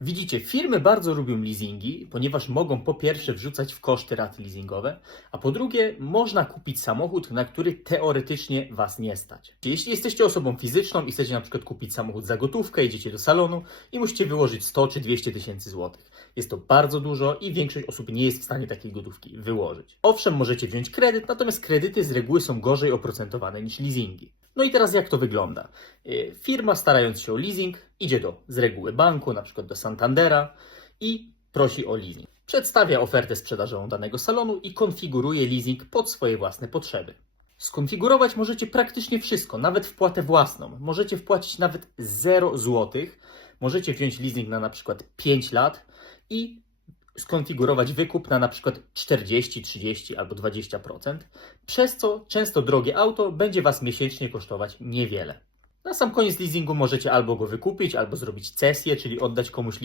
Widzicie, firmy bardzo lubią leasingi, ponieważ mogą po pierwsze wrzucać w koszty raty leasingowe, a po drugie można kupić samochód, na który teoretycznie Was nie stać. Jeśli jesteście osobą fizyczną i chcecie na przykład kupić samochód za gotówkę, idziecie do salonu i musicie wyłożyć 100 czy 200 tysięcy złotych. Jest to bardzo dużo i większość osób nie jest w stanie takiej gotówki wyłożyć. Owszem, możecie wziąć kredyt, natomiast kredyty z reguły są gorzej oprocentowane niż leasingi. No i teraz jak to wygląda? Yy, Firma starając się o leasing idzie do z reguły banku, na przykład do Santandera i prosi o leasing. Przedstawia ofertę sprzedażową danego salonu i konfiguruje leasing pod swoje własne potrzeby. Skonfigurować możecie praktycznie wszystko, nawet wpłatę własną. Możecie wpłacić nawet 0 zł. Możecie wziąć leasing na na przykład 5 lat i skonfigurować wykup na na przykład 40, 30 albo 20%, przez co często drogie auto będzie Was miesięcznie kosztować niewiele. Na sam koniec leasingu możecie albo go wykupić, albo zrobić cesję, czyli oddać komuś